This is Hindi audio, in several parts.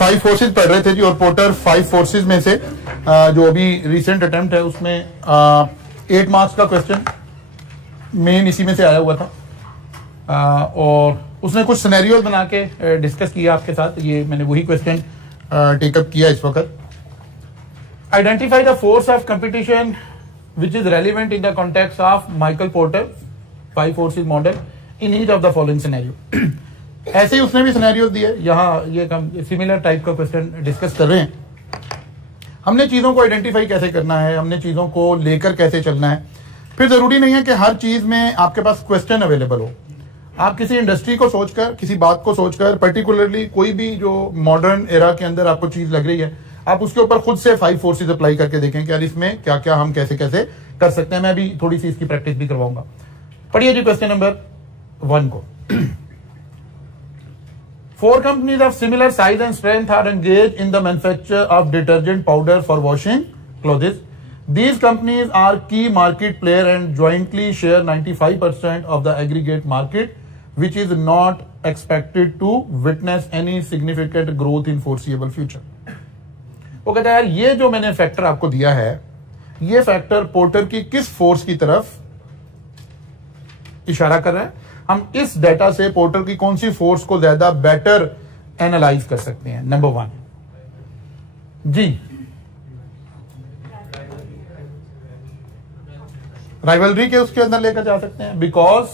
फाइव फोर्सेज पढ़ रहे थे जी, और पोर्टर फाइव फोर्सेज में से जो अभी रिसेंट अटेम्प्ट है उसमें 8 मार्क्स का क्वेश्चन मेन इसी में से आया हुआ था, और उसने कुछ सिनेरियोज बना के डिस्कस किया आपके साथ। ये मैंने वही क्वेश्चन टेकअप किया इस वक्त। Identify the force of competition which is relevant in the context of Michael porter five forces model in each of the following scenario. ऐसे ही उसने भी सिनेरियोज दिए, यहाँ ये सिमिलर टाइप का क्वेश्चन डिस्कस कर रहे हैं। हमने चीजों को आइडेंटिफाई कैसे करना है, हमने चीजों को लेकर कैसे चलना है। फिर जरूरी नहीं है कि हर चीज में आपके पास क्वेश्चन अवेलेबल हो। आप किसी इंडस्ट्री को सोचकर, किसी बात को सोचकर, पर्टिकुलरली कोई भी जो मॉडर्न एरा के अंदर आपको चीज लग रही है, आप उसके ऊपर खुद से फाइव फोर्सेज अप्लाई करके देखें कि यार इसमें क्या क्या हम कैसे कैसे कर सकते हैं। मैं भी थोड़ी सी इसकी प्रैक्टिस भी करवाऊंगा। पढ़िए जी क्वेश्चन नंबर 1 को। 4 companies of similar size and strength are engaged in the manufacture of detergent powder for washing clothes. These companies are key market player and jointly share 95% of the aggregate market, which is not expected to witness any significant growth in foreseeable future. वो कहता है यार ये जो मैंने फैक्टर आपको दिया है, ये फैक्टर पोर्टर की किस फोर्स की तरफ इशारा कर रहा है। हम इस डेटा से पोर्टर की कौन सी फोर्स को ज्यादा बेटर एनालाइज कर सकते हैं। नंबर 1 जी, राइवलरी के उसके अंदर लेकर जा सकते हैं, because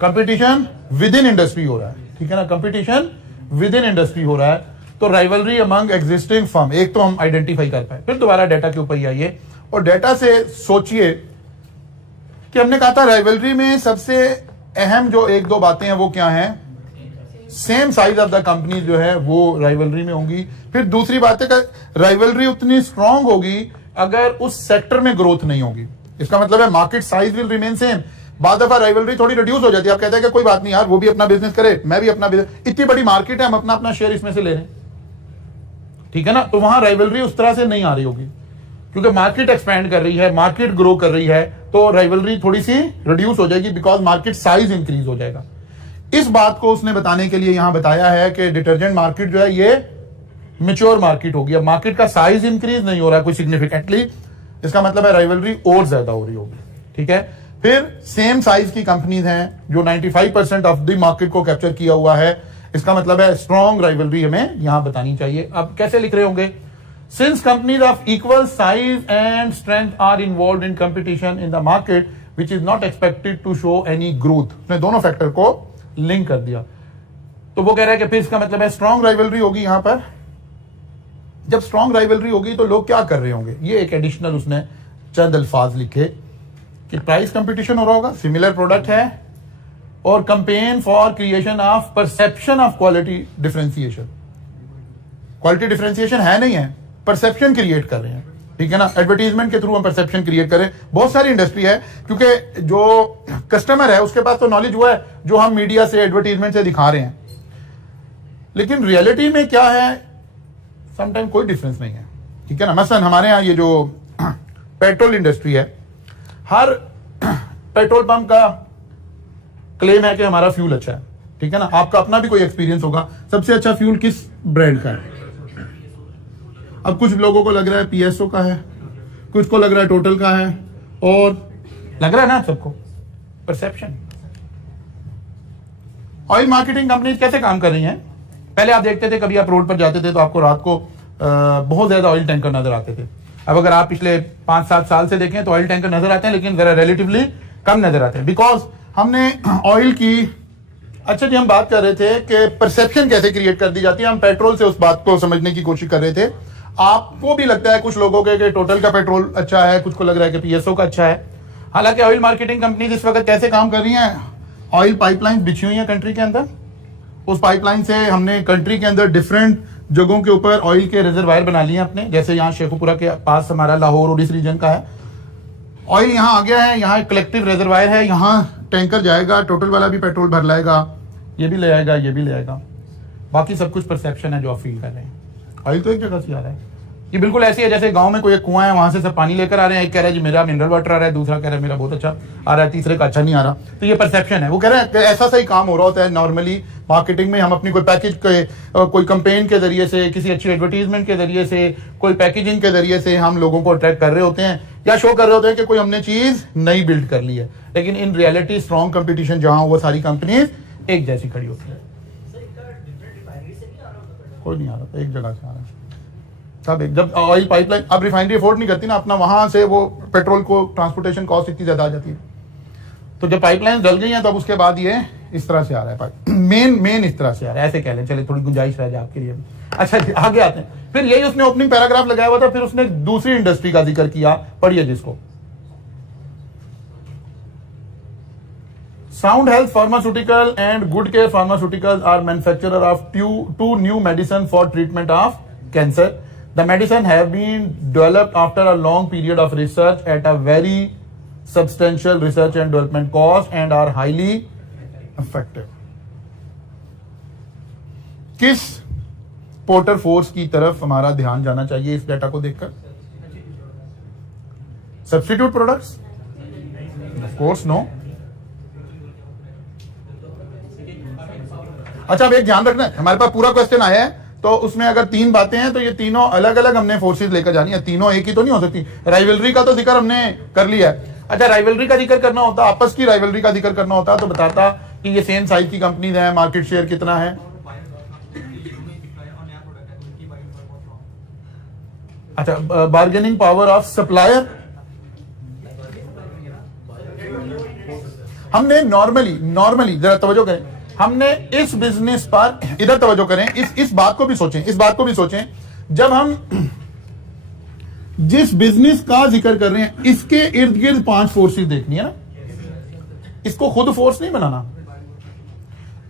competition with in industry हो रहा है। ठीक है ना, कंपटीशन विद इन इंडस्ट्री हो रहा है, तो राइवलरी अमंग एग्जिस्टिंग फर्म एक तो हम आइडेंटिफाई कर पाए। फिर दोबारा डेटा के ऊपर ही आइए और डेटा से सोचिए कि हमने कहा था राइवलरी में सबसे अहम जो 1-2 बातें हैं वो क्या हैं। Same size of the company जो है वो राइवलरी में होंगी। फिर दूसरी बात है कि राइवलरी उतनी स्ट्रांग होगी अगर उस सेक्टर में ग्रोथ नहीं होगी। इसका मतलब है market size will remain same. बाद दफा राइवलरी थोड़ी रिड्यूस हो जाती है, आप कहते हैं कि कोई बात नहीं यार, वो भी अपना बिजनेस करे, मैं भी अपना बिजनेस, इतनी बड़ी मार्केट है, हम अपना अपना शेयर इसमें से ले रहे हैं। ठीक है ना, तो वहां राइवलरी उस तरह से नहीं आ रही होगी, क्योंकि मार्केट एक्सपैंड कर रही है, मार्केट ग्रो कर रही है, तो राइवलरी थोड़ी सी रिड्यूस हो जाएगी बिकॉज मार्केट साइज इंक्रीज हो जाएगा। इस बात को उसने बताने के लिए यहां बताया है कि डिटर्जेंट मार्केट जो है ये मैच्योर मार्केट होगी। अब मार्केट का साइज इंक्रीज नहीं हो रहा है कोई सिग्निफिकेंटली, इसका मतलब है राइवलरी और ज्यादा हो रही होगी। ठीक है, फिर सेम साइज की कंपनीज हैं जो 95% ऑफ द मार्केट को कैप्चर किया हुआ है, इसका मतलब है स्ट्रॉन्ग राइवलरी हमें यहां बतानी चाहिए। अब कैसे लिख रहे होंगे, Since companies of equal size and strength are involved in competition in the market, which is not expected to show any growth, उसने दोनों फैक्टर को लिंक कर दिया। तो वो कह रहा है कि फिर इसका मतलब है स्ट्रॉन्ग राइवलरी होगी। यहां पर जब स्ट्रॉन्ग राइवलरी होगी तो लोग क्या कर रहे होंगे, ये एक एडिशनल उसने चंद अल्फाज लिखे कि प्राइस कंपटीशन हो रहा होगा, सिमिलर प्रोडक्ट है, और campaign for creation of perception of quality differentiation. Quality differentiation है नहीं है, परसेप्शन क्रिएट कर रहे हैं। ठीक है ना, एडवर्टीजमेंट के थ्रू हम परसेप्शन क्रिएट करें। बहुत सारी इंडस्ट्री है, क्योंकि जो कस्टमर है उसके पास तो नॉलेज हुआ है जो हम मीडिया से, एडवर्टीजमेंट से दिखा रहे हैं, लेकिन रियलिटी में क्या है समटाइम कोई डिफरेंस नहीं है। ठीक है ना, मसलन हमारे यहाँ ये जो पेट्रोल इंडस्ट्री है, हर पेट्रोल पंप का क्लेम है कि हमारा फ्यूल अच्छा है। ठीक है ना, आपका अपना भी कोई एक्सपीरियंस होगा, सबसे अच्छा फ्यूल किस ब्रांड का है। अब कुछ लोगों को लग रहा है पीएसओ का है, कुछ को लग रहा है टोटल का है, और लग रहा है ना सबको परसेप्शन। ऑयल मार्केटिंग कंपनीज कैसे काम कर रही हैं, पहले आप देखते थे कभी आप रोड पर जाते थे तो आपको रात को बहुत ज्यादा ऑयल टैंकर नजर आते थे। अब अगर आप पिछले 5-7 साल से देखें तो ऑयल टैंकर नजर आते हैं, लेकिन जरा रिलेटिवली कम नजर आते हैं, बिकॉज हमने ऑयल की, अच्छा जी हम बात कर रहे थे कि परसेप्शन कैसे क्रिएट कर दी जाती है, हम पेट्रोल से उस बात को समझने की कोशिश कर रहे थे। आपको भी लगता है कुछ लोगों के कि टोटल का पेट्रोल अच्छा है, कुछ को लग रहा है कि पीएसओ का अच्छा है। हालांकि ऑयल मार्केटिंग कंपनी इस वक्त कैसे काम कर रही हैं, ऑयल पाइपलाइन बिछी हुई है कंट्री के अंदर, उस पाइपलाइन से हमने कंट्री के अंदर डिफरेंट जगहों के ऊपर ऑयल के रिजर्वायर बना लिए अपने, जैसे यहाँ शेखुपुरा के पास हमारा लाहौर और इस रीजन का है। ऑयल यहाँ आ गया है, यहाँ कलेक्टिव रिजर्वायर है, यहाँ टैंकर जाएगा, टोटल वाला भी पेट्रोल भर लाएगा, ये भी ले आएगा, ये भी ले आएगा, बाकी सब कुछ परसेप्शन है जो आप फील कर रहे हैं। ऑयल तो एक जगह से आ रहा है, ये बिल्कुल ऐसी है जैसे गांव में कोई एक कुआं है, वहां से सब पानी लेकर आ रहे हैं, एक कह रहा है जी मेरा मिनरल वाटर आ रहा है, दूसरा कह रहा है मेरा बहुत अच्छा आ रहा है, तीसरे का अच्छा नहीं आ रहा। तो ये परसेप्शन है। वो कह रहे हैं ऐसा सही काम हो रहा होता है नॉर्मली मार्केटिंग में। हम अपनी कोई पैकेज के कोई कंपेन के जरिए से, किसी अच्छी एडवर्टीजमेंट के जरिए से, कोई पैकेजिंग के जरिए से हम लोगों को अट्रैक्ट कर रहे होते हैं या शो कर रहे होते हैं कि कोई हमने चीज नई बिल्ड कर ली है। लेकिन इन रियलिटी स्ट्रॉन्ग कंपटीशन जहां वो सारी कंपनीज एक जैसी खड़ी होती है। कोई नहीं आ रहा, एक जगह से आ रहा है सब एक। जब ऑयल पाइपलाइन, अब रिफाइनरी अफोर्ड नहीं करती ना अपना, वहां से वो पेट्रोल को ट्रांसपोर्टेशन कॉस्ट इतनी ज्यादा आ जाती है। तो जब पाइपलाइन जल गई हैं तब उसके बाद ये इस तरह से आ रहा है, मेन इस तरह से आ रहा है, ऐसे कह लें। चले थोड़ी गुंजाइश रह जाए आपके लिए। अच्छा जी, आगे आते हैं। फिर यही उसने ओपनिंग पैराग्राफ लगाया हुआ था, फिर उसने दूसरी इंडस्ट्री का जिक्र किया, पढ़िए जिसको। Sound Health Pharmaceutical and Good Care Pharmaceuticals are manufacturer of two new medicine for treatment of cancer. The medicine have been developed after a long period of research at a very substantial research and development cost and are highly effective. किस पोर्टर फोर्स की तरफ हमारा ध्यान जाना चाहिए इस डेटा को देखकर? Substitute products? Of course no. अच्छा, अब एक ध्यान रखना है, हमारे पास पूरा क्वेश्चन आया है तो उसमें अगर तीन बातें हैं तो ये तीनों अलग अलग हमने फोर्सेस लेकर जानी है, तीनों एक ही तो नहीं हो सकती। राइवलरी का तो जिक्र हमने कर लिया है। अच्छा, राइवलरी का जिक्र करना होता, आपस की राइवलरी का जिक्र करना होता तो बताता कि ये सेम साइज की कंपनीज हैं, मार्केट शेयर कितना है। अच्छा, बार्गेनिंग पावर ऑफ सप्लायर, हमने नॉर्मली जरा तवज्जो करें, हमने इस बिजनेस पर इधर तवज्जो करें, इस बात को भी सोचें, जब हम जिस बिजनेस का जिक्र कर रहे हैं इसके इर्द गिर्द 5 फोर्सेस देखनी है ना, इसको खुद फोर्स नहीं बनाना।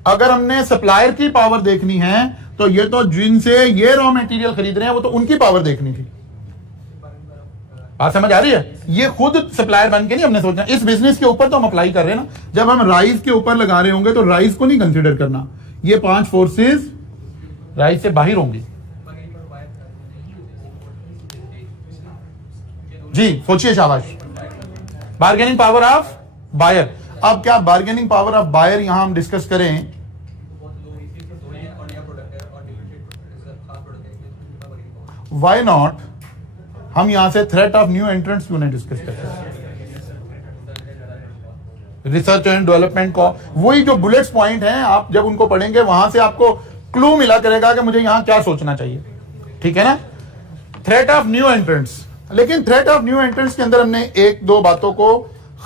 अगर हमने सप्लायर की पावर देखनी है तो ये तो जिनसे ये रॉ मटेरियल खरीद रहे हैं वो तो उनकी पावर देखनी थी। बात समझ आ रही है? ये खुद सप्लायर बन के नहीं हमने सोचना, इस बिजनेस के ऊपर तो हम अप्लाई कर रहे हैं ना। जब हम राइस के ऊपर लगा रहे होंगे तो राइस को नहीं कंसीडर करना, ये 5 फोर्सेस राइस से बाहर होंगी। जी सोचिए, शाबाश। Bargaining power of buyer. अब क्या बार्गेनिंग पावर ऑफ बायर यहां हम डिस्कस करें? व्हाई नॉट हम यहां से थ्रेट ऑफ न्यू एंट्रेंट्स क्यों नहीं डिस्कस करते? रिसर्च एंड डेवलपमेंट को, वही जो बुलेट्स पॉइंट हैं, आप जब उनको पढ़ेंगे वहां से आपको क्लू मिला करेगा कि मुझे यहां क्या सोचना चाहिए। ठीक है ना? Threat of new entrants. लेकिन थ्रेट ऑफ न्यू एंट्रेंट्स के अंदर हमने 1-2 बातों को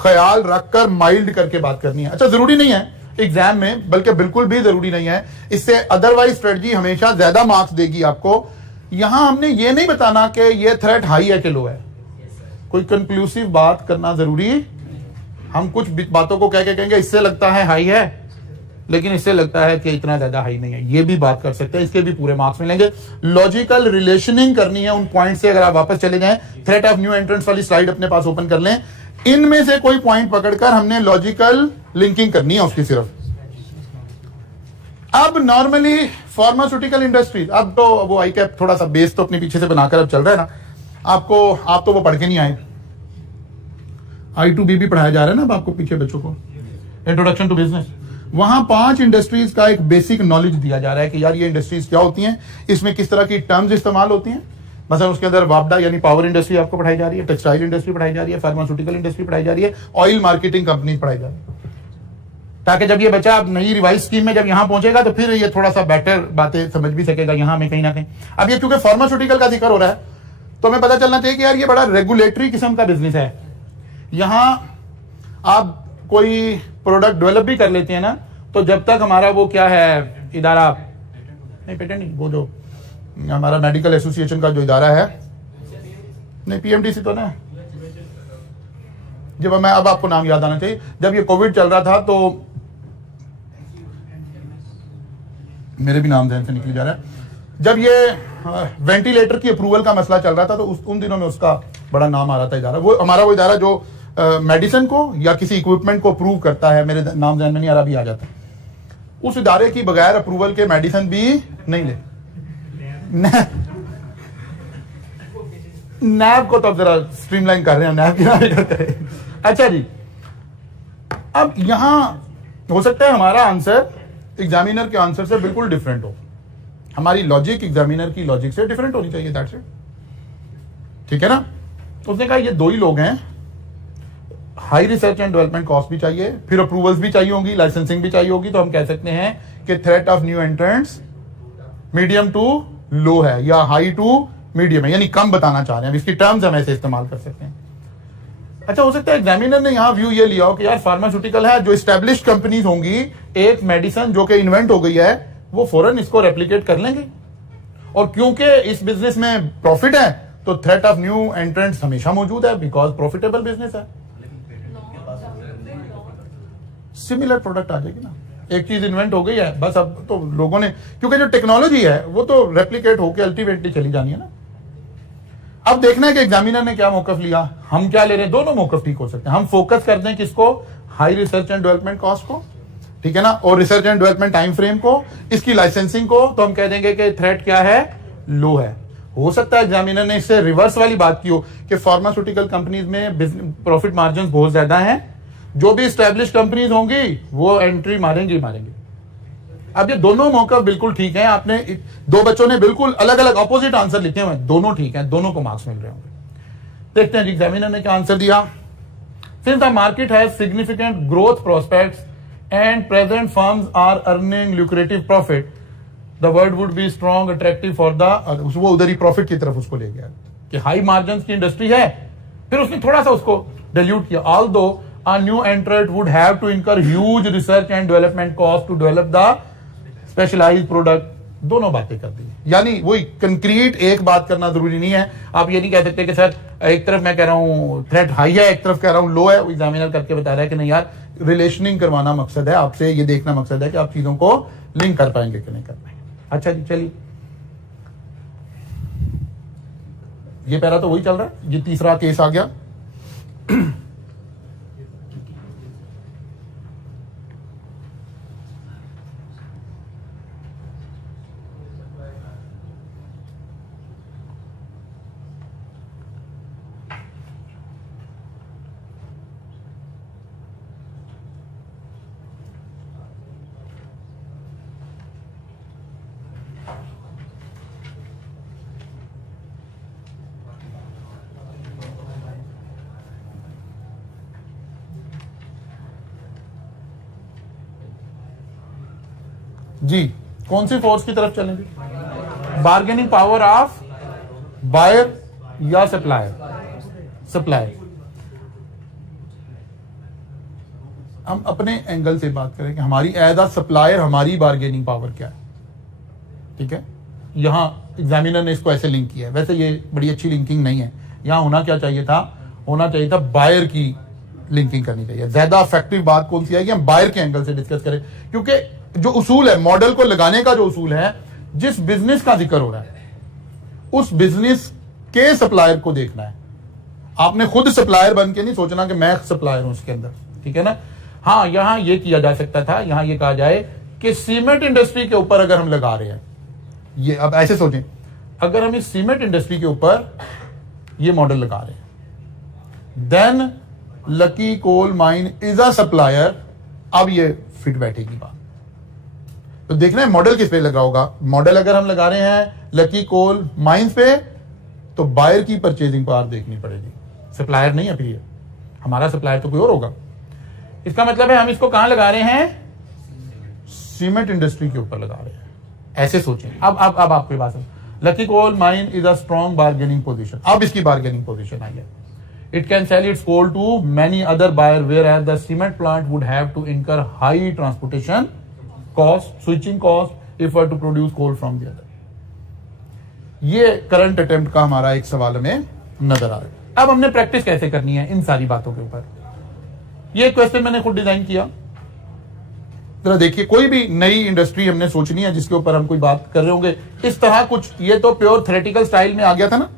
ख्याल रखकर माइल्ड करके बात करनी है। अच्छा, जरूरी नहीं है एग्जाम में, बल्कि बिल्कुल भी जरूरी नहीं है, इससे अदरवाइज स्ट्रेटजी हमेशा ज्यादा मार्क्स देगी आपको। यहां हमने ये नहीं बताना कि ये थ्रेट हाई है कि लो है, कोई कंक्लूसिव बात करना जरूरी। हम कुछ बातों को कह के कहेंगे इससे लगता है हाई है, लेकिन इससे लगता है कि इतना ज्यादा हाई नहीं है, ये भी बात कर सकते हैं, इसके भी पूरे मार्क्स मिलेंगे। लॉजिकल रिलेशनिंग करनी है उन पॉइंट से। अगर आप वापस चले जाएं, थ्रेट ऑफ न्यू एंट्रेंस वाली स्लाइड अपने पास ओपन कर लें, इनमें से कोई पॉइंट पकड़कर हमने लॉजिकल लिंकिंग करनी है उसकी सिर्फ। अब नॉर्मली फार्मास्यूटिकल इंडस्ट्री, अब तो वो आई कैप थोड़ा सा बेस तो अपने पीछे से बनाकर अब चल रहा है ना आपको, आप तो वो पढ़ के नहीं आए, I2B भी पढ़ाया जा रहा है ना अब आपको पीछे बच्चों को, इंट्रोडक्शन टू बिजनेस। वहां 5 इंडस्ट्रीज का एक बेसिक नॉलेज दिया जा रहा है कि यार ये इंडस्ट्रीज क्या होती हैं, इसमें किस तरह की टर्म्स इस्तेमाल होती हैं। मतलब उसके अंदर वापडा यानी पावर इंडस्ट्री आपको पढ़ाई जा रही है, टेक्सटाइल इंडस्ट्री पढ़ाई जा रही है, फार्मास्यूटिकल इंडस्ट्री पढ़ाई जा रही है, ऑयल मार्केटिंग कंपनी पढ़ाई जा रही है, ताकि जब ये बच्चा अब नई रिवाइज स्कीम में जब यहां पहुंचेगा तो फिर ये थोड़ा सा बेटर बातें समझ भी सकेगा यहां में कहीं ना कहीं। अब ये क्योंकि फार्मास्यूटिकल का जिक्र हो रहा है तो हमें पता चलना चाहिए कि यार ये बड़ा रेगुलेटरी किस्म का बिजनेस है। यहां आप कोई प्रोडक्ट डेवलप भी कर लेते हैं ना, तो जब तक हमारा वो क्या है इदारा, नहीं पेटेंट नहीं, वो जो हमारा मेडिकल एसोसिएशन का जो इदारा है, नहीं पीएमडीसी तो ना, जब मैं अब आपको नाम याद आना चाहिए, जब ये कोविड चल रहा था तो मेरे भी नाम ध्यान से निकल जा रहा है, जब ये वेंटिलेटर की अप्रूवल का मसला चल रहा था तो उन दिनों में उसका बड़ा नाम आ रहा था इदारा, वो हमारा वो इदारा जो मेडिसिन को या किसी इक्विपमेंट को अप्रूव करता है, मेरे नाम ध्यान में नहीं आ रहा, भी आ जाता है। उस इदारे की बगैर अप्रूवल के मेडिसिन भी नहीं ले नैब को तो अब जरा स्ट्रीमलाइन कर रहे हैं, नैब क्या करते हैं। अच्छा जी, अब यहां हो सकता है हमारा आंसर एग्जामिनर के आंसर से बिल्कुल डिफरेंट हो, हमारी लॉजिक एग्जामिनर की लॉजिक से डिफरेंट होनी चाहिए, दैट्स इट, ठीक है ना। तो उसने कहा ये दो ही लोग हैं, high research and development cost भी चाहिए, फिर अप्रूवल्स भी चाहिए होंगी, लाइसेंसिंग भी चाहिए होगी, तो हम कह सकते हैं कि threat of new entrants medium to low है या हाई टू मीडियम है, यानी कम बताना चाह रहे हैं, इसकी टर्म्स हम ऐसे इस्तेमाल कर सकते हैं। अच्छा, हो सकता है एग्जामिनर ने यहां व्यू ये लिया हो कि यार फार्मास्यूटिकल है, जो एस्टेब्लिश्ड कंपनीज होंगी, एक मेडिसिन जो कि इन्वेंट हो गई है, वो फौरन इसको रेप्लिकेट कर लेंगे, और क्योंकि इस बिजनेस में प्रॉफिट है तो थ्रेट ऑफ न्यू एंट्रेंट्स हमेशा मौजूद है, बिकॉज प्रॉफिटेबल बिजनेस है। सिमिलर प्रोडक्ट आ जाएगी ना, एक चीज इन्वेंट हो गई है, बस अब तो लोगों ने, क्योंकि जो टेक्नोलॉजी है वो तो रेप्लिकेट होकर अल्टीमेटली चली जानी है ना। अब देखना है कि एग्जामिनर ने क्या मौकफ लिया, हम क्या ले रहे हैं, दोनों मौकफ ठीक हो सकते हैं। हम फोकस करते हैं किसको, high research and development cost को, ठीक है ना, और research and development time frame को, इसकी लाइसेंसिंग को, तो हम कह देंगे कि थ्रेट क्या है, लो है। हो सकता है एग्जामिनर ने इससे रिवर्स वाली बात की हो कि फार्मास्यूटिकल कंपनीज में प्रॉफिट मार्जिन बहुत ज्यादा हैं, जो भी स्टैब्लिश कंपनीज होंगी वो एंट्री मारेंगी। अब ये दोनों मौका बिल्कुल ठीक है, आपने दो बच्चों ने बिल्कुल अलग अलग अपोजिट आंसर लिखे हुए, दोनों ठीक है, दोनों को मार्क्स मिल रहे होंगे। देखते हैं एग्जामिनर ने क्या आंसर दिया। Since the market has significant growth prospects and present firms are earning lucrative profit, the word would be strong attractive for the, वो उधर ही प्रॉफिट की तरफ उसको ले गया कि हाई मार्जिन की इंडस्ट्री है, फिर उसने थोड़ा सा उसको डाइल्यूट किया। Although a new entrant would have to incur huge research and development cost to develop the specialised product, दोनों बातें कर दी। यानी वही कंक्रीट एक बात करना जरूरी नहीं है। आप ये नहीं कह सकते कि सर एक तरफ मैं कह रहा हूं थ्रेट हाई है, एक तरफ कह रहा हूं लो है। एग्जामिनर करके बता रहा है कि नहीं यार, रिलेशनिंग करवाना मकसद है, आपसे ये देखना मकसद है कि आप चीजों को लिंक कर पाएंगे कि नहीं कर पाएंगे। अच्छा जी, चलिए, ये पहला तो वही चल रहा है, ये तीसरा केस आ गया। जी, कौन सी फोर्स की तरफ चलेंगे, बार्गेनिंग पावर ऑफ बायर या सप्लायर। हम अपने एंगल से बात करें कि हमारी एज अ सप्लायर हमारी बार्गेनिंग पावर क्या है, ठीक है। यहां एग्जामिनर ने इसको ऐसे लिंक किया है, वैसे ये बड़ी अच्छी लिंकिंग नहीं है। यहां होना क्या चाहिए था, होना चाहिए था बायर की लिंकिंग करनी चाहिए। ज्यादा इफेक्टिव बात कौन सी आएगी, हम बायर के एंगल से डिस्कस करें, क्योंकि जो उसूल है, मॉडल को लगाने का जो उसूल है, जिस बिजनेस का जिक्र हो रहा है उस बिजनेस के सप्लायर को देखना है। आपने खुद सप्लायर बन के नहीं सोचना कि मैं सप्लायर हूं उसके अंदर, ठीक है ना। हाँ, यहां यह किया जा सकता था, यहां यह कहा जाए कि सीमेंट इंडस्ट्री के ऊपर अगर हम लगा रहे हैं, ये अब ऐसे सोचें, अगर हम इस सीमेंट इंडस्ट्री के ऊपर ये मॉडल लगा रहे हैं, then lucky coal mine is a supplier. अब ये फिट बैठेगी बात। तो देखना है मॉडल किस पे लगा होगा। मॉडल अगर हम लगा रहे हैं लकी कोल माइंस पे, तो बायर की परचेजिंग पावर देखनी पड़ेगी, सप्लायर नहीं है। फिर हमारा सप्लायर तो कोई और होगा। इसका मतलब है हम इसको कहां लगा रहे हैं, सीमेंट इंडस्ट्री के ऊपर लगा रहे हैं। ऐसे सोचें। अब आपकी बात है, lucky coal mine is a strong bargaining position. अब इसकी बार्गेनिंग पोजीशन आई है, it can sell its coal to many other buyer, whereas the cement plant would have to incur high transportation cost, switching cost if were to produce coal from the other. ये करंट अटेम्प्ट का हमारा एक सवाल हमें नजर आ रहा है। अब हमने प्रैक्टिस कैसे करनी है इन सारी बातों के ऊपर, ये क्वेश्चन मैंने खुद डिजाइन किया। जरा देखिए, कोई भी नई इंडस्ट्री हमने सोचनी है जिसके ऊपर हम कोई बात कर रहे होंगे, इस तरह कुछ, ये तो प्योर थ्योरेटिकल स्टाइल में आ गया था ना।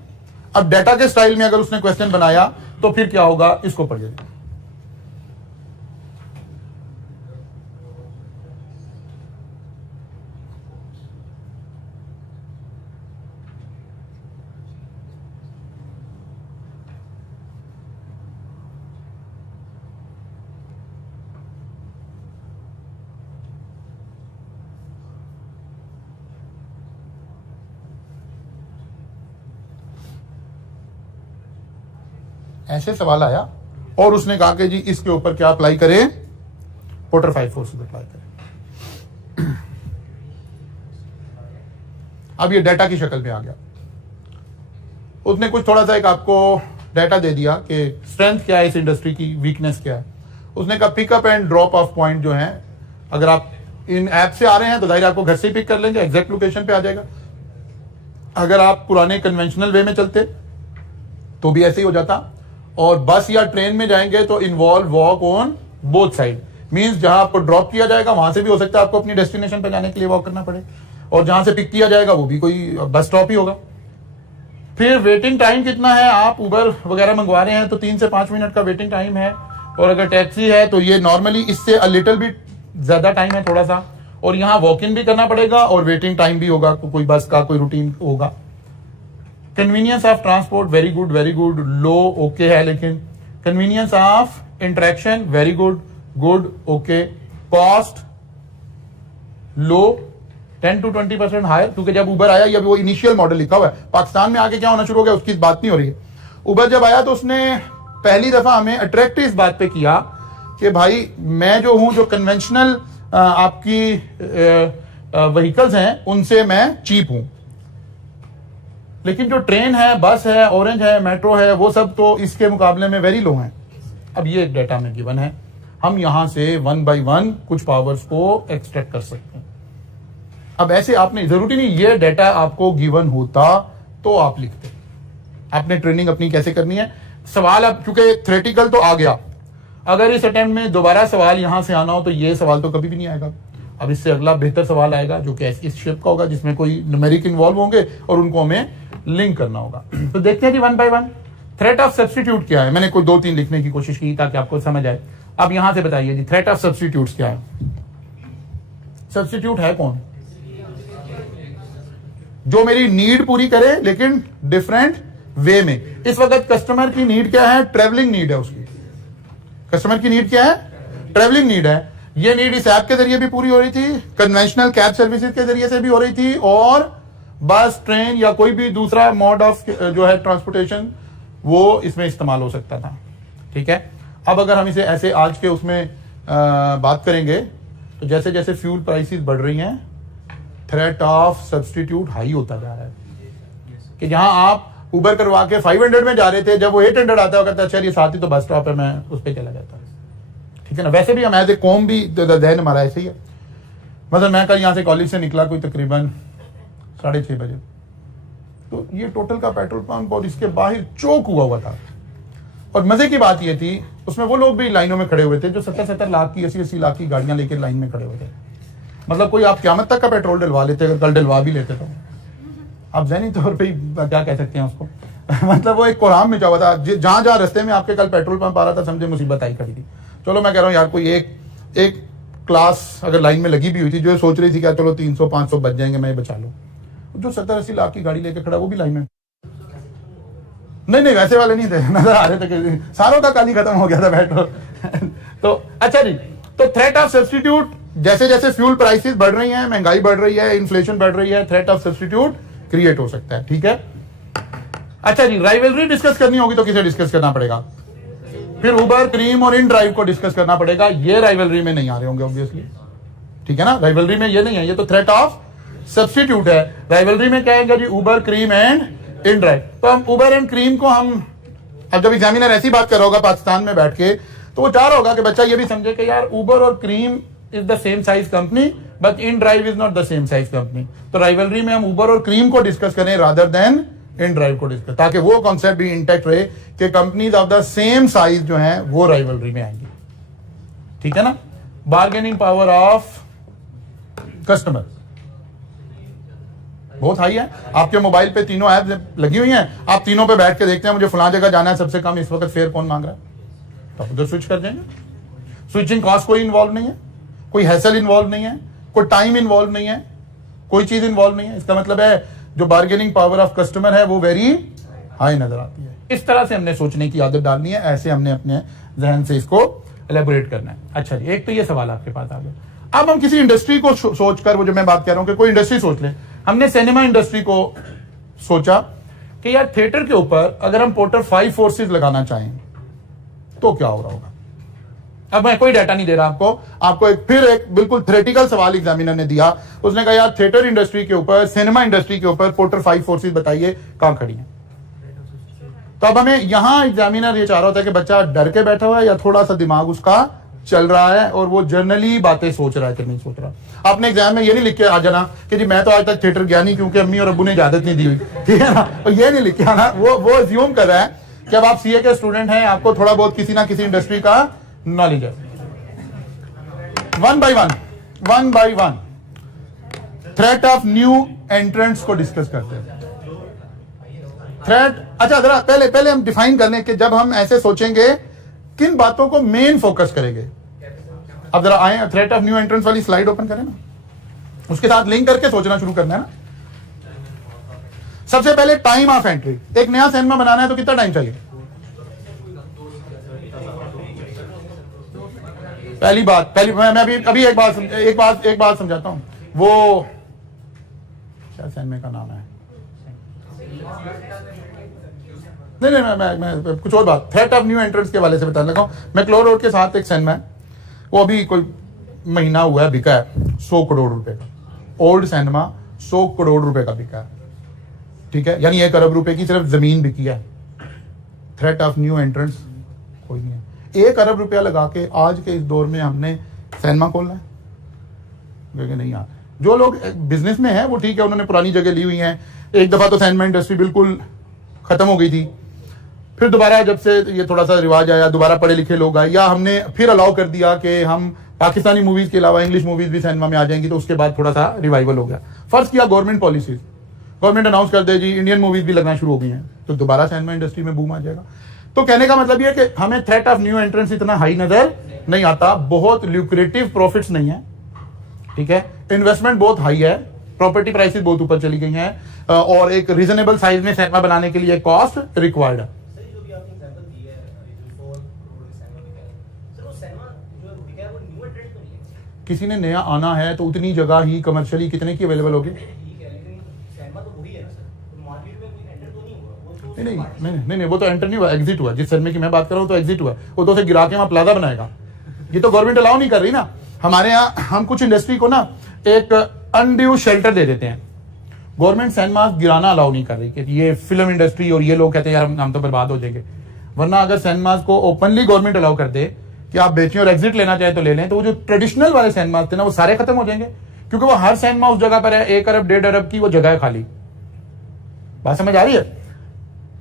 अब डेटा के स्टाइल में अगर उसने क्वेश्चन बनाया तो फिर क्या होगा, इसको पढ़िए। ऐसे सवाल आया और उसने कहा कि जी इसके ऊपर क्या अप्लाई करें, पोर्टर 5 फोर्सेस अप्लाई करें। अब ये डाटा की शक्ल में आ गया। उसने कुछ थोड़ा सा एक आपको डाटा दे दिया कि स्ट्रेंथ क्या है इस इंडस्ट्री की, वीकनेस क्या है। उसने कहा pickup and drop of point जो है, अगर आप इन ऐप से आ रहे हैं तो जाहिर आपको घर से ही पिक कर लेंगे, एग्जैक्ट लोकेशन पे आ जाएगा। अगर आप पुराने कन्वेंशनल वे में चलते तो भी ऐसे ही हो जाता, और बस या ट्रेन में जाएंगे तो involve walk on both side, means जहां आपको ड्रॉप किया जाएगा वहां से भी हो सकता है आपको अपनी डेस्टिनेशन पे जाने के लिए वॉक करना पड़े, और जहां से पिक किया जाएगा वो भी कोई बस स्टॉप ही होगा। फिर वेटिंग टाइम कितना है, आप उबर वगैरह मंगवा रहे हैं तो 3 से 5 मिनट का वेटिंग टाइम है, और अगर टैक्सी है तो ये नॉर्मली इससे अ लिटिल बिट ज्यादा टाइम है थोड़ा सा, और यहाँ वॉक इन भी करना पड़ेगा और वेटिंग टाइम भी होगा, कोई बस का कोई रूटीन होगा। Convenience of transport very good, low okay है, लेकिन convenience of interaction very good okay, cost low 10 to 20% higher, क्योंकि जब उबर आया ये वो इनिशियल मॉडल लिखा हुआ है, पाकिस्तान में आके क्या होना शुरू हो गया उसकी बात नहीं हो रही है। उबर जब आया तो उसने पहली दफा हमें अट्रैक्ट इस बात पे किया कि भाई मैं जो हूं, जो कन्वेंशनल आपकी व्हीकल्स हैं उनसे मैं चीप हूं, लेकिन जो ट्रेन है, बस है, ऑरेंज है, मेट्रो है, वो सब तो इसके मुकाबले में वेरी लो हैं। अब ये एक डाटा में गिवन है, हम यहां से 1 by 1 कुछ पावर्स को एक्सट्रैक्ट कर सकते हैं। अब ऐसे आपने जरूरी नहीं ये डाटा आपको गिवन होता तो आप लिखते, आपने ट्रेनिंग अपनी कैसे करनी है। सवाल अब क्योंकि थ्योरेटिकल तो आ गया, अगर इस अटेम्प्ट में दोबारा सवाल यहां से आना हो तो ये सवाल तो कभी भी नहीं आएगा। अब इससे अगला बेहतर सवाल आएगा जो कि इस शेप का होगा, जिसमें कोई न्यूमेरिक इन्वॉल्व होंगे और उनको हमें लिंक करना होगा। तो देखते हैं जी 1 by 1 थ्रेट ऑफ सब्स्टिट्यूट क्या है। मैंने कोई 2-3 लिखने की कोशिश की ताकि आपको समझ आए। अब यहां से बताइए जी थ्रेट ऑफ सब्स्टिट्यूट क्या है। सब्स्टिट्यूट है कौन, जो मेरी नीड पूरी करे लेकिन डिफरेंट वे में। इस वक्त कस्टमर की नीड क्या है, ट्रेवलिंग नीड है उसकी। कस्टमर की नीड क्या है, ट्रेवलिंग नीड है। ये नीड इस ऐप के जरिए भी पूरी हो रही थी, कन्वेंशनल कैब सर्विसेज के जरिए से भी हो रही थी, और बस, ट्रेन या कोई भी दूसरा मोड ऑफ जो है ट्रांसपोर्टेशन वो इसमें इस्तेमाल हो सकता था। ठीक है, अब अगर हम इसे ऐसे आज के उसमें बात करेंगे तो जैसे जैसे फ्यूल प्राइसेस बढ़ रही हैं, थ्रेट ऑफ सब्स्टिट्यूट हाई होता जा रहा है। कि जहां आप उबर करवा के 500 में जा रहे थे, जब वो 800 आता है कहता है चलिए साथ ही तो बस स्टॉप है, मैं उस पर चला जाता हूं। ठीक है ना, वैसे भी हम एज ए कौम भी जहन हमारा ऐसे ही है। मतलब मैं कल यहां से कॉलेज से निकला कोई तकरीबन 6:30 बजे, तो ये टोटल का पेट्रोल पंप और इसके बाहर चौक हुआ था। और मजे की बात ये थी उसमें वो लोग भी लाइनों में खड़े हुए थे जो 70-70 लाख की 80-80 लाख की गाड़ियां लेकर लाइन में खड़े हुए थे। मतलब कोई आप क़यामत तक का पेट्रोल डलवा लेते, अगर कल डलवा भी लेते तो आप ज़हनी तौर पे क्या कह सकते हैं उसको मतलब वो एक कोराम में हुआ था, जहां जहां रास्ते में आपके कल पेट्रोल पंप आ रहा था समझे मुसीबत आई खड़ी थी। चलो मैं कह रहा हूँ यार कोई एक क्लास अगर लाइन में लगी भी हुई थी जो सोच रही थी क्या चलो 300-500 बच जाएंगे मैं बचा लूं, जो 70-80 लाख की गाड़ी लेकर खड़ा वो भी लाइन में नहीं वैसे वाले नहीं थे, नजर आ रहे थे, सारों का काली खत्म हो गया था पेट्रोल तो अच्छा जी, तो थ्रेट ऑफ सब्स्टिट्यूट जैसे जैसे फ्यूल प्राइसेस बढ़ रही हैं, महंगाई बढ़ रही है, इन्फ्लेशन बढ़ रही है, थ्रेट ऑफ सब्स्टिट्यूट क्रिएट हो सकता है। ठीक है, अच्छा जी, राइवलरी डिस्कस करनी होगी तो किसे डिस्कस करना पड़ेगा, फिर उबर, क्रीम और इन ड्राइव को डिस्कस करना पड़ेगा। ये राइवलरी में नहीं आ रहे होंगे ऑब्वियसली, ठीक है ना, राइवलरी में ये नहीं है, ये तो थ्रेट ऑफ सब्स्टिट्यूट है। राइवलरी में क्या है जी, उबर, क्रीम एंड इन ड्राइव। तो हम उबर एंड क्रीम को हम, अब जब एग्जामिनर ऐसी बात कर रहा होगा पाकिस्तान में बैठ के तो वो चाह रहा होगा कि बच्चा ये भी समझे कि यार उबर और cream is the same size company but in drive is not the same size company. तो राइवलरी में हम उबर और क्रीम को डिस्कस करें रादर देन इन ड्राइव को डिस्कस, ताकि वो कॉन्सेप्ट भी इंटैक्ट रहे कि companies of the same size जो है वो राइवलरी में आएंगी। ठीक है ना, बार्गेनिंग पावर ऑफ कस्टमर बहुत हाई है। आपके मोबाइल पे तीनों ऐप लगी हुई हैं, आप तीनों पे बैठ के देखते हैं मुझे फलां जगह जाना है, सबसे कम इस वक्त फेयर कौन मांग रहा है, तो आप उधर स्विच कर देंगे। स्विचिंग कॉस्ट कोई इन्वॉल्व नहीं है, कोई हैसल इन्वॉल्व नहीं है, कोई टाइम इन्वॉल्व नहीं है, कोई चीज इन्वॉल्व नहीं है। इसका मतलब है जो बार्गेनिंग पावर ऑफ कस्टमर है वो वेरी हाई नजर आती है। इस तरह से हमने सोचने की आदत डालनी है, ऐसे हमने अपने जहन से इसको एलेबोरेट करना है। अच्छा जी, एक तो ये सवाल आपके पास आ गया। अब हम किसी इंडस्ट्री को सोचकर, वो जो मैं बात कह रहा हूं कि कोई इंडस्ट्री सोच लें, हमने सिनेमा इंडस्ट्री को सोचा कि यार थिएटर के ऊपर अगर हम पोर्टर 5 फोर्सेस लगाना चाहें तो क्या हो रहा होगा। अब मैं कोई डाटा नहीं दे रहा आपको एक बिल्कुल थ्योरेटिकल सवाल एग्जामिनर ने दिया। उसने कहा यार थिएटर इंडस्ट्री के ऊपर, सिनेमा इंडस्ट्री के ऊपर पोर्टर 5 फोर्सेस बताइए कहां खड़ी हैं। तो अब हमें यहां एग्जामिनर ये चाह रहा होता है कि बच्चा डर के बैठा हुआ है या थोड़ा सा दिमाग उसका चल रहा है और वो जर्नली बातें सोच रहा है कि नहीं सोच रहा। आपने एग्जाम में ये नहीं लिख के आ जाना कि जी मैं तो आज तक थिएटर गया नहीं क्योंकि अम्मी और अब्बू ने इजाजत नहीं दी हुई, ठीक है ना। और ये नहीं लिख के आना, वो अज्यूम कर रहा है कि अब आप सीए के स्टूडेंट हैं, आपको थोड़ा बहुत किसी ना किसी इंडस्ट्री का नॉलेज है। One by one threat of new entrants को डिस्कस करते हैं। थ्रेट, अच्छा जरा पहले हम डिफाइन कर लें कि जब हम ऐसे सोचेंगे किन बातों को मेन फोकस करेंगे। अब जरा आए थ्रेट ऑफ न्यू एंट्रेंस वाली स्लाइड ओपन करें ना, उसके साथ लिंक करके सोचना शुरू करना है ना। सबसे पहले टाइम ऑफ एंट्री। एक नया सिनेमा बनाना है तो कितना टाइम चाहिए? मैं अभी एक बात समझाता हूं। वो क्या सिनेमा का नाम है? नहीं मैं कुछ और बात थ्रेट ऑफ न्यू एंट्रेंस के वाले से बताने लगा हूं। मैक्लोर रोड के साथ एक सिनेमा है, वो अभी कोई महीना हुआ है, बिका है 100 करोड़ रुपए का। ओल्ड सिनेमा 100 करोड़ रुपए का बिका है, ठीक है, यानी 1 अरब रुपए की सिर्फ जमीन बिकी है। थ्रेट ऑफ न्यू एंट्रेंस कोई नहीं है। 1 अरब रुपया लगा के आज के इस दौर में हमने सिनेमा खोलना है? क्योंकि नहीं यार, जो लोग बिजनेस में है वो ठीक है, उन्होंने पुरानी जगह ली हुई है। एक दफा तो सिनेमा इंडस्ट्री बिल्कुल खत्म हो गई थी, फिर दोबारा जब से ये थोड़ा सा रिवाज आया, दोबारा पढ़े लिखे लोग आए, या हमने फिर अलाउ कर दिया कि हम पाकिस्तानी मूवीज के अलावा इंग्लिश मूवीज भी सिनेमा में आ जाएंगी, तो उसके बाद थोड़ा सा रिवाइवल हो गया। फर्स्ट किया गवर्नमेंट पॉलिसीज, गवर्नमेंट अनाउंस कर दे जी इंडियन मूवीज भी लगना शुरू हो गई हैं, तो दोबारा सिनेमा इंडस्ट्री में बूम आ जाएगा। तो कहने का मतलब ये है कि हमें थ्रेट ऑफ न्यू एंट्रेंस इतना हाई नजर नहीं आता, बहुत ल्यूक्रेटिव प्रॉफिट्स नहीं है, ठीक है, इन्वेस्टमेंट बहुत हाई है, प्रॉपर्टी प्राइसेस बहुत ऊपर चली गई हैं, और एक रीजनेबल साइज में सिनेमा बनाने के लिए कॉस्ट रिक्वायर्ड है। किसी ने नया आना है तो उतनी जगह ही कमर्शियली कितने की अवेलेबल होगी? नहीं, वो तो एंटर नहीं हुआ, एग्जिट हुआ। जिस सिनेमा की मैं बात कर रहा हूँ तो एग्जिट हुआ, वो तो उसे गिरा के वहां प्लाजा बनाएगा। ये तो गवर्नमेंट अलाउ नहीं कर रही ना। हमारे यहाँ हम कुछ इंडस्ट्री को ना एक अनड्यू शेल्टर दे देते हैं। गवर्नमेंट सिनेमा गिराना अलाउ नहीं कर रही कि ये फिल्म इंडस्ट्री और ये लोग कहते हैं यार हम तो बर्बाद हो जाएंगे। वरना अगर सिनेमाज को ओपनली गवर्नमेंट अलाउ कर दे कि आप बेचें और एग्जिट लेना चाहे तो ले लें, तो वो जो ट्रेडिशनल वाले सिनेमाज थे ना वो सारे खत्म हो जाएंगे, क्योंकि वो हर सिनेमा उस जगह पर है, 1 अरब 1.5 अरब की वो जगह है खाली। बात समझ आ रही है?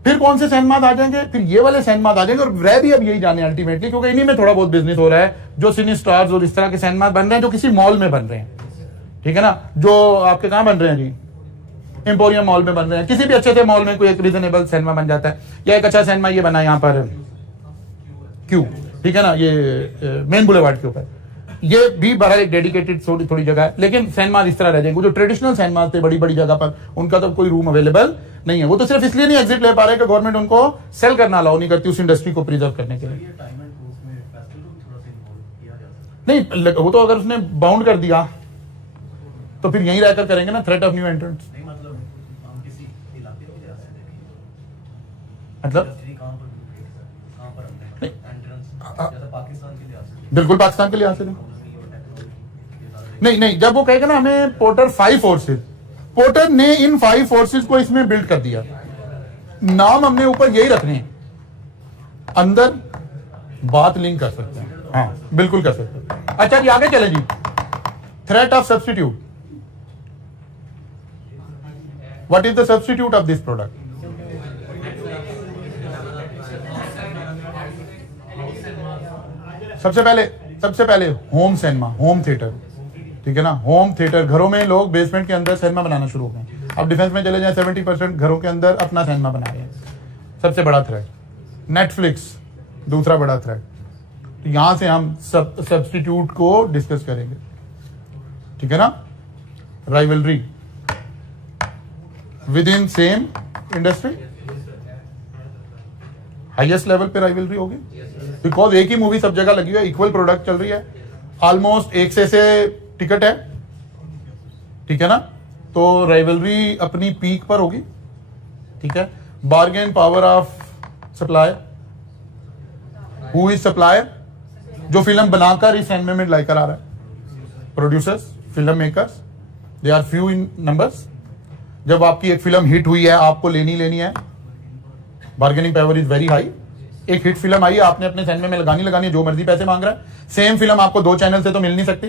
फिर कौन से सिनेमाज आ जाएंगे? फिर ये वाले सिनेमाज आ जाएंगे, और वह भी अब यही जाने अल्टीमेटली, क्योंकि इन्हीं में थोड़ा बहुत बिजनेस हो रहा है। जो सिनी स्टार्स और इस तरह के सिनेमाज बन रहे हैं जो किसी मॉल में बन रहे हैं, ठीक है ना, जो आपके कहां बन रहे हैं जी, एम्पोरियम मॉल में बन रहे हैं। किसी भी अच्छे से मॉल में कोई एक रीजनेबल सिनेमा बन जाता है, या एक अच्छा सिनेमा ये बना यहाँ पर क्यों, ठीक है ना, ये मेन बुलेवार्ड के ऊपर, ये भी बड़ा एक डेडिकेटेड थोड़ी जगह है। लेकिन सिनेमा इस तरह रह जाएंगे, जो ट्रेडिशनल सिनेमा थे बड़ी बड़ी जगह पर, उनका तो कोई रूम अवेलेबल नहीं है। वो तो सिर्फ इसलिए नहीं एग्जिट ले पा रहे कि गवर्नमेंट उनको सेल करना अलाउ नहीं करती उस इंडस्ट्री को प्रिजर्व करने के लिए। नहीं, वो तो अगर उसने बाउंड कर दिया तो फिर यहीं रहकर करेंगे ना थ्रेट ऑफ न्यू एंट्रेंट्स। मतलब बिल्कुल पाकिस्तान के लिए आ सकते नहीं, जब वो कहेगा ना हमें पोर्टर 5 फोर्सेस, पोर्टर ने इन 5 फोर्सेस को इसमें बिल्ड कर दिया, नाम हमने ऊपर यही रखने हैं, अंदर बात लिंक कर सकते हैं, हाँ बिल्कुल कर सकते हैं। अच्छा जी आगे चले जी, threat of substitute. What is the substitute of this product? सबसे पहले होम सिनेमा, होम थिएटर, ठीक है ना, होम थिएटर। घरों में लोग बेसमेंट के अंदर सिनेमा बनाना शुरू हो गए। अब डिफेंस में चले जाए 70% घरों के अंदर अपना सिनेमा बना रहे हैं। सबसे बड़ा थ्रेट नेटफ्लिक्स, दूसरा बड़ा थ्रेट। तो यहां से हम सब्स्टिट्यूट को डिस्कस करेंगे, ठीक है ना। Rivalry with in same industry, highest level पे राइवलरी होगी, बिकॉज एक ही मूवी सब जगह लगी हुई है, इक्वल प्रोडक्ट चल रही है, ऑलमोस्ट 1 से टिकट है, ठीक है ना। तो राइवलरी अपनी पीक पर होगी, ठीक है। Bargain power of supply, who is supplier? जो फिल्म बनाकर इस एनमे में लाकर आ रहा है. Producers, film makers, they are few in numbers. जब आपकी एक फिल्म हिट हुई है, आपको लेनी है, bargaining power is very high. एक हिट फिल्म आई है, आपने अपने सिनेमा में लगानी है, जो मर्जी पैसे मांग रहा है. सेम फिल्म आपको 2 चैनल से तो मिल नहीं सकती.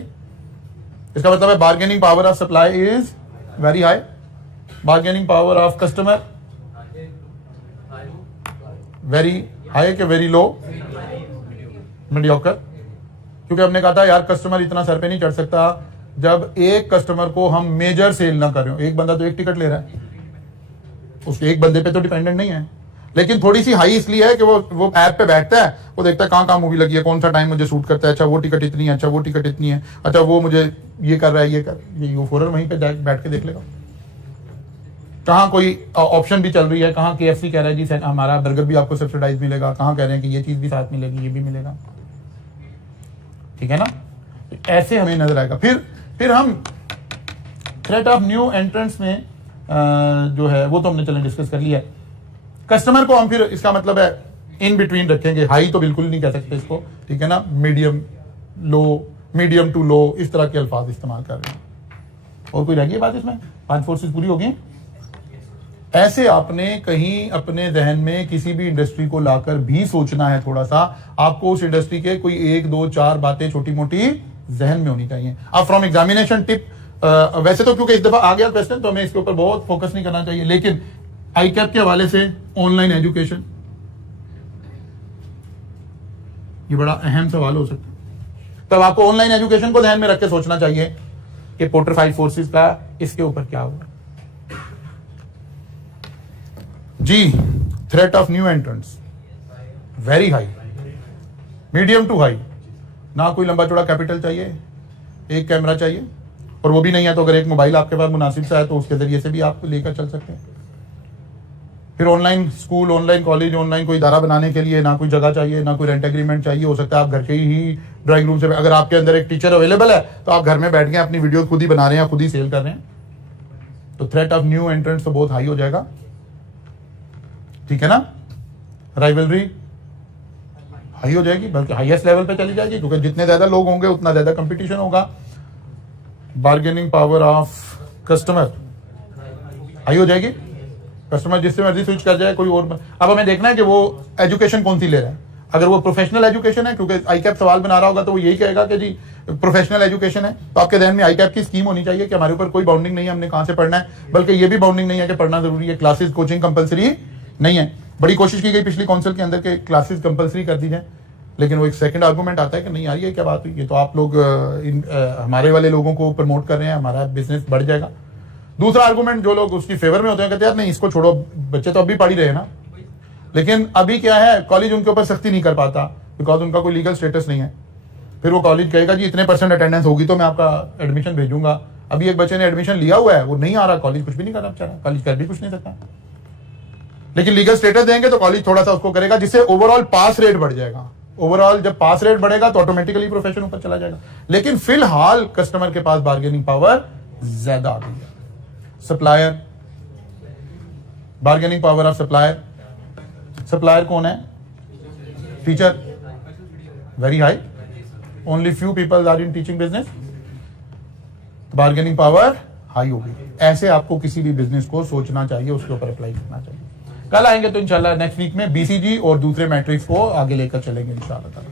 इसका मतलब है bargaining power of supply is very high. Bargaining power of customer very high के वेरी लो? मीडियोकर. क्योंकि हमने कहा था यार कस्टमर इतना सर पे नहीं चढ़ सकता जब एक कस्टमर को हम मेजर सेल ना कर रहे हो. एक बंदा तो एक टिकट ले रहा है, उसके एक बंदे पे तो डिपेंडेंट नहीं है. लेकिन थोड़ी सी हाई इसलिए है कि वो ऐप पे बैठता है, वो देखता है कहाँ मूवी लगी है, कौन सा टाइम मुझे सूट करता है. अच्छा वो टिकट इतनी है, अच्छा वो टिकट इतनी है, अच्छा वो मुझे ये कर रहा है, ये फौरन वहीं पे बैठ के देख लेगा. कहाँ कोई ऑप्शन भी चल रही है, कहाँ KFC कह रहा है जी हमारा बर्गर भी आपको सब्सिडाइज मिलेगा, कहाँ कह रहे हैं कि ये चीज भी साथ मिलेगी, ये भी मिलेगा. ठीक है ना. ऐसे हमें नजर आएगा. फिर हम थ्रेट ऑफ न्यू एंट्रेंट्स में जो है वो तो हमने चलें डिस्कस कर लिया है. कस्टमर को हम फिर इसका मतलब है इन बिटवीन रखेंगे. हाई तो बिल्कुल नहीं कह सकते इसको, ठीक है ना. मीडियम लो, मीडियम टू लो, इस तरह के अल्फाज इस्तेमाल कर रहे हैं. और कोई रह गई बात इसमें? 5 फोर्सेस पूरी हो गई. ऐसे आपने कहीं अपने जहन में किसी भी इंडस्ट्री को लाकर भी सोचना है थोड़ा सा, आपको उस इंडस्ट्री के कोई 1, 2, 4 बातें छोटी मोटी जहन में होनी चाहिए. अब फ्रॉम एग्जामिनेशन टिप, वैसे तो क्योंकि इस दफा आ गया क्वेश्चन तो हमें इसके ऊपर बहुत फोकस नहीं करना चाहिए, लेकिन ICAP के हवाले से ऑनलाइन एजुकेशन ये बड़ा अहम सवाल हो सकता है. तब आपको ऑनलाइन एजुकेशन को ध्यान में रख के सोचना चाहिए कि पोर्टर 5 फोर्सेस का इसके ऊपर क्या होगा. जी, threat of new entrants very high, medium to high. ना कोई लंबा चौड़ा कैपिटल चाहिए, एक कैमरा चाहिए, और वो भी नहीं है तो अगर एक मोबाइल आपके पास मुनासिब सा है तो उसके जरिए से भी आप लेकर चल सकते हैं. फिर online school, online college, online कोई इदारा बनाने के लिए ना कोई जगह चाहिए, ना कोई रेंट एग्रीमेंट चाहिए. हो सकता है आप घर के ही ड्राइंग रूम से, अगर आपके अंदर एक टीचर अवेलेबल है तो आप घर में बैठ के अपनी वीडियो खुद ही बना रहे हैं, खुद ही सेल कर रहे हैं. तो थ्रेट ऑफ न्यू एंट्रेंट्स तो बहुत हाई हो जाएगा. ठीक है ना. राइवलरी हाई हो जाएगी, बल्कि हाईएस्ट लेवल पे चली जाएगी, क्योंकि जितने ज्यादा लोग होंगे उतना ज्यादा कंपटीशन होगा. Bargaining power of customer high हो जाएगी. कस्टमर जिससे मर्जी स्विच कर जाए कोई और. अब हमें देखना है कि वो एजुकेशन कौन सी ले रहा है. अगर वो प्रोफेशनल एजुकेशन है, क्योंकि ICAP सवाल बना रहा होगा तो वो यही कहेगा कि जी प्रोफेशनल एजुकेशन है, तो आपके ध्यान में ICAP की स्कीम होनी चाहिए कि हमारे ऊपर कोई बाउंडिंग नहीं है हमने कहां से पढ़ना है, बल्कि ये भी बाउंडिंग नहीं है कि पढ़ना जरूरी है, क्लासेस कोचिंग कंपलसरी नहीं है. बड़ी कोशिश की गई पिछली काउंसिल के अंदर के क्लासेस कंपलसरी कर दी जाए, लेकिन वो एक सेकंड आर्गूमेंट आता है कि नहीं यार ये क्या बात हुई, ये तो आप लोग हमारे वाले लोगों को प्रमोट कर रहे हैं, हमारा बिजनेस बढ़ जाएगा. दूसरा आर्गूमेंट जो लोग उसकी फेवर में होते हैं कहते हैं यार नहीं इसको छोड़ो, बच्चे तो अभी पढ़ ही रहे हैं ना. लेकिन अभी क्या है, कॉलेज उनके ऊपर सख्ती नहीं कर पाता बिकॉज उनका कोई लीगल स्टेटस नहीं है. फिर वो कॉलेज कहेगा जी इतने % अटेंडेंस होगी तो मैं आपका एडमिशन भेजूंगा. अभी एक बच्चे ने एडमिशन लिया हुआ है, वो नहीं आ रहा, कॉलेज कुछ भी नहीं कर रहा बेचारा, कॉलेज कर भी कुछ नहीं सकता. लेकिन लीगल स्टेटस देंगे तो कॉलेज थोड़ा सा उसको करेगा, जिससे ओवरऑल पास रेट बढ़ जाएगा. ओवरऑल जब पास रेट बढ़ेगा तो ऑटोमेटिकली प्रोफेशन ऊपर चला जाएगा. लेकिन फिलहाल कस्टमर के पास बार्गेनिंग पावर ज्यादा आ गई है. Supplier, bargaining power of supplier. Supplier कौन है? Teacher, very high. Only few people are in teaching business. Bargaining power high होगी. ऐसे आपको किसी भी बिजनेस को सोचना चाहिए, उसके ऊपर अप्लाई करना चाहिए. कल आएंगे तो इंशाल्लाह नेक्स्ट वीक में BCG और दूसरे मैट्रिक्स को आगे लेकर चलेंगे इंशाल्लाह.